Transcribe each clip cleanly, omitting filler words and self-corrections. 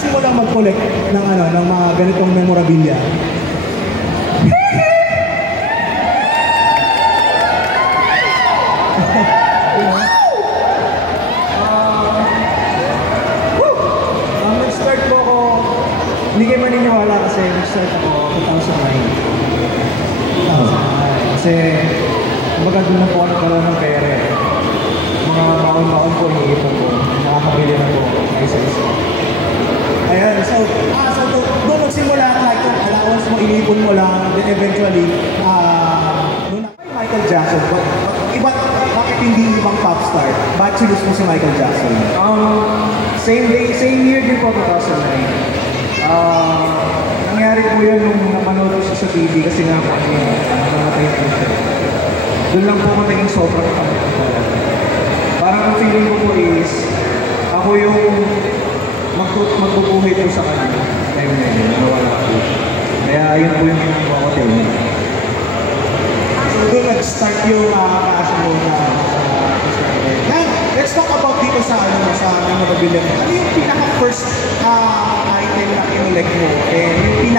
nagsimulang mag-collect ng ng mga ganitong memorabilia? Nag-start po ako, hindi kayo maniniwala kasi nag-start ako 2009. Kasi, kumbaga doon na po ako nagkaroon ng pera. Mga baon-baon po, iniipon ko. Nakakabili na po, isa-isa. Ayan, so doon nagsimula like yung allowance mo, iniipon mo lang, then eventually, doon na Michael Jackson. Bakit hindi ibang pop star? Bakit sinus mo si Michael Jackson? Same year din po, 2009. Nangyari po yun nung napanood ko siya sa TV kasi nga po namatay po siya. Doon lang po ako naging sobrang parang ang feeling ko po is ako yung magbubuhay po sa kanya. Time na yun, nawala po. Kaya yun po yung ginagawa ko tayo. So doon nag-start yung passion mo na now, let's talk about dito sa memorabilia. Ano yung pinaka-first item na kinolect mo? And yung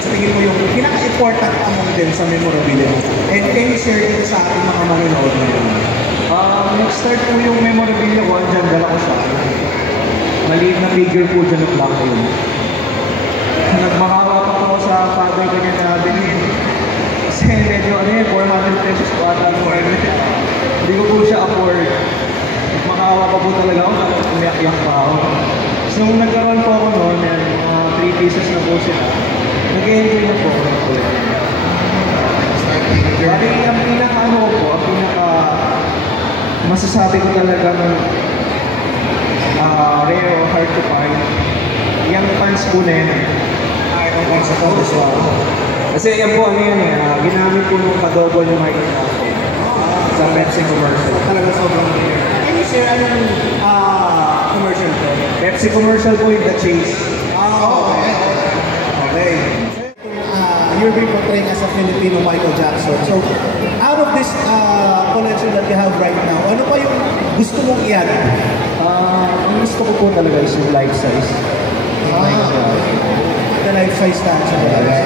sa tingin mo yung pinaka-important among din sa memorabilia mo? And can you share dito sa ating mga manonood ngayon? Nag-start po yung memorabilia ko, dyan dala ko siya. Maliit na figure po dyan na black yun. Nagmakawa pa ako sa father ko niya na bilhin. Kasi medyo 400 pesos po ata mo. Hindi ko po siya afford. Nagmakawa pa po talaga ako, umiyak-iyak pa ako. So nung nagkaroon po ako noon, 3 pieces na po siya. Nag-enjoy na po ako ng ulit. Bali, ang pinaka-ano ko po, ang masasabi ko talaga ng rare or hard to find, yung pants po na yun. Ay, okay, sa photos mo. Kasi yan po, ginamit po nung pa-double yung mic sa Pepsi commercial. Talaga sobrang rare. Can you share anong commercial ko? Pepsi commercial po yung The Chase. Okay. Okay. You're being portrayed as a Filipino Michael Jackson. So, out of this collection that you have right now, ano pa yung gusto mong i-add? Ang gusto ko po talaga is yung life size. The life size stand sa talaga.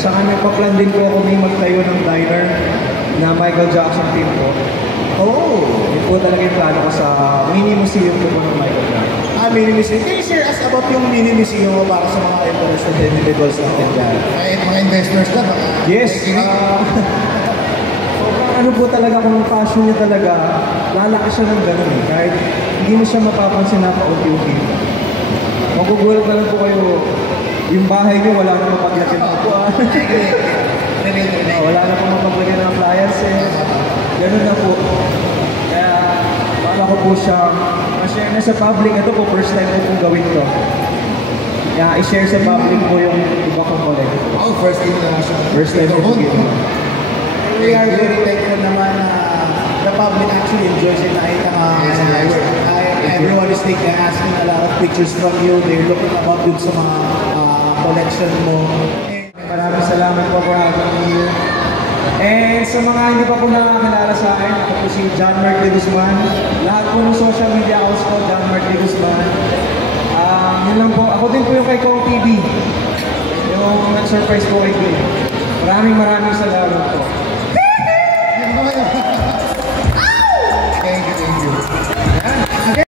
Saka nagpa-plan din po ako may magtayo ng diner na Michael Jackson theme po. Oh! Yun po talaga yung plano ko sa mini museum po ng Michael Jackson. Mini museum. Can you share us about yung mini museum mo para sa mga interested individuals natin dyan? Ay, mga investors na ba? Yes! Ano po talaga kung passion niya talaga, lalaki siya ng ganun eh. Kahit hindi mo siya mapapansin na paunti-unti. Magugulat na lang po kayo, yung bahay niyo wala na mapaglagyan ng upuan. Wala na pong mapaglagyan ng appliances. Ganun na po. Kaya, baka ko po siya ma-share na sa public. Ito po, first time ko pong gawin to. Kaya, i-share sa public po yung iba kong collect. Oh, first time na siya. First time ko po ginawa. We are very thankful naman na the public actually enjoys it. Everyone is asking a lot of pictures from you. They're looking about dun sa mga collection mo. Maraming salamat po for having me here. And sa mga hindi pa po nakakilala sa akin, ako po si John Mark de Guzman. Lahat po ng social media accounts ko, John Mark de Guzman. Yun lang po. Ako din po yung kay Kong TV. Yung nag-surprise po kay Kim. Maraming salamat po.